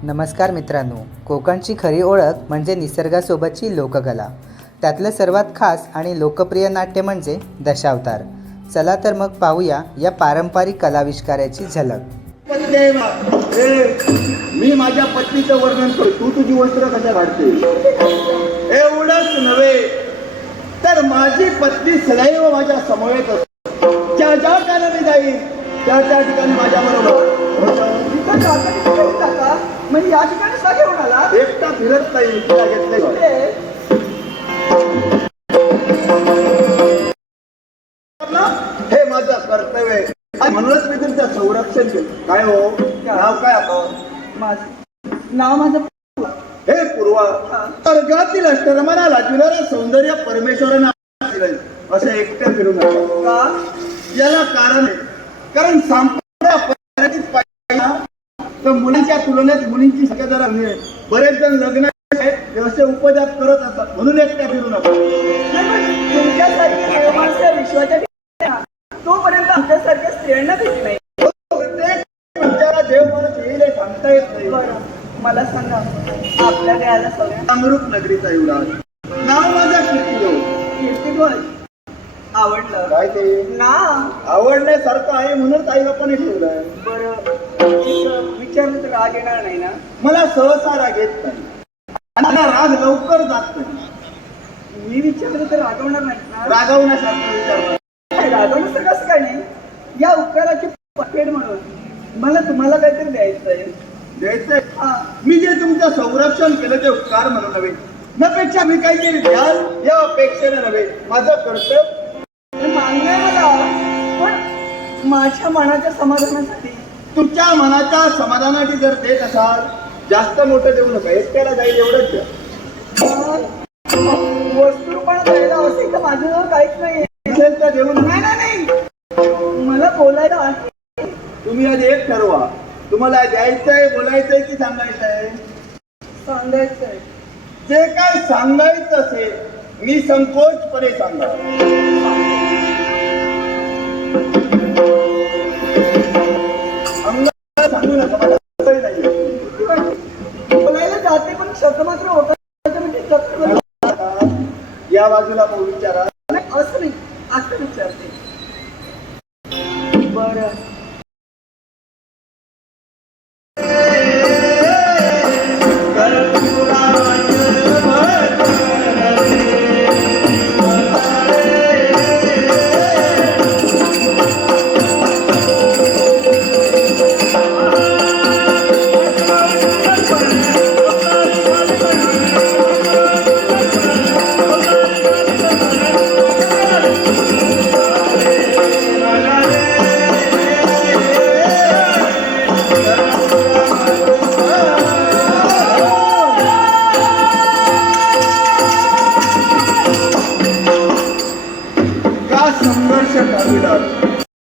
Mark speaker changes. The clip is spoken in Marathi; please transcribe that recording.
Speaker 1: नमस्कार मित्रांनो, कोकणची खरी ओळख म्हणजे निसर्गासोबतची लोककला. त्यातलं सर्वात खास आणि लोकप्रिय नाट्य म्हणजे दशावतार. चला तर मग पाहूया या पारंपरिक कलाविष्काराची झलक.
Speaker 2: मी माझ्या पत्नीचं वर्णन करतो, तू तुझी वस्त्र कशा काढते. एवढंच नव्हे तर माझी पत्नी सदैव माझ्या समवेत असते. ज्या ज्या ठिकाणी मी जाईल त्या त्या ठिकाणी माझ्या बरोबर.
Speaker 3: म्हणजे या ठिकाणी का घेऊन आला?
Speaker 2: एकटा फिरत नाही, तिला घेतले. हे माझं कर्तव्य आहे आणि म्हणूनच मी तुमचं संरक्षण केलं. काय हो, नाव काय आपण?
Speaker 3: नाव माझं
Speaker 2: हे पूर्वा. स्वर्गातील अष्टरमना लाजविणारा सौंदर्य परमेश्वरानं दिलंय असं एकटं फिरून
Speaker 3: का?
Speaker 2: याला कारण आहे. कारण तर मुलीच्या तुलनेत मुलींची संख्या जरा मिळेल. बरेच जण लग्न असे उपजात करत असतात, म्हणून एकट्या फिरू नका.
Speaker 3: तुमच्यासारखी देवमाणसं विश्वाच्या तोपर्यंत आमच्यासारख्या स्त्रियांना भेटली नाही.
Speaker 2: प्रत्येक विचारा देव माणूस येईल हे सांगता येत नाही.
Speaker 3: बरं, मला सांगा, आपल्या देहाला सगळ्या
Speaker 2: अमृत नगरीचा युवराज. नाव माझा कीर्तिदेव.
Speaker 3: कीर्तिध्वज आवडलं.
Speaker 2: काय ते
Speaker 3: नाव
Speaker 2: आवडण्यासारखं आहे म्हणून आई बापाने ठेवलंय.
Speaker 3: बरं, विचारलं तर राग येणार नाही ना?
Speaker 2: मला सहसा राग येत नाही आणि मला राग लवकर जात नाही.
Speaker 3: मी विचारलं तर रागवणार नाही ना?
Speaker 2: रागवण्यासारखं विचार.
Speaker 3: रागवण्यासारखं असं काय नाही. या उपकाराची परतफेड म्हणून मला तुम्हाला काहीतरी द्यायचंय.
Speaker 2: द्यायचंय? मी जे तुमचं संरक्षण केलं ते उपकार म्हणून नव्हे, त्यापेक्षा मी काहीतरी द्याल या अपेक्षेने नव्हे. माझं कर्तव्य
Speaker 3: मान्य आहे मला, पण माझ्या मनाच्या समाधानासाठी.
Speaker 2: तुमच्या मनाच्या समाधानासाठी जर देत असाल, जास्त मोठं देऊ नका. एकट्याला जाईल एवढंच द्या.
Speaker 3: वस्तू रूपाने द्यायला असेल तर माझं काहीच नाही.
Speaker 2: असेल तर देऊ नका.
Speaker 3: नाही, मला बोलायला आहे.
Speaker 2: तुम्ही आधी एक ठरवा, तुम्हाला द्यायचंय, बोलायचंय की सांगायचंय?
Speaker 3: सांगायचंय.
Speaker 2: जे काय सांगायचं असेल निसंकोचपणे सांगा. अंगाला सांगू नका, मला सवय नाहीये.
Speaker 3: बोलायला जाते पण शब्द मात्र होतात. म्हणजे
Speaker 2: या बाजूला मग विचारा.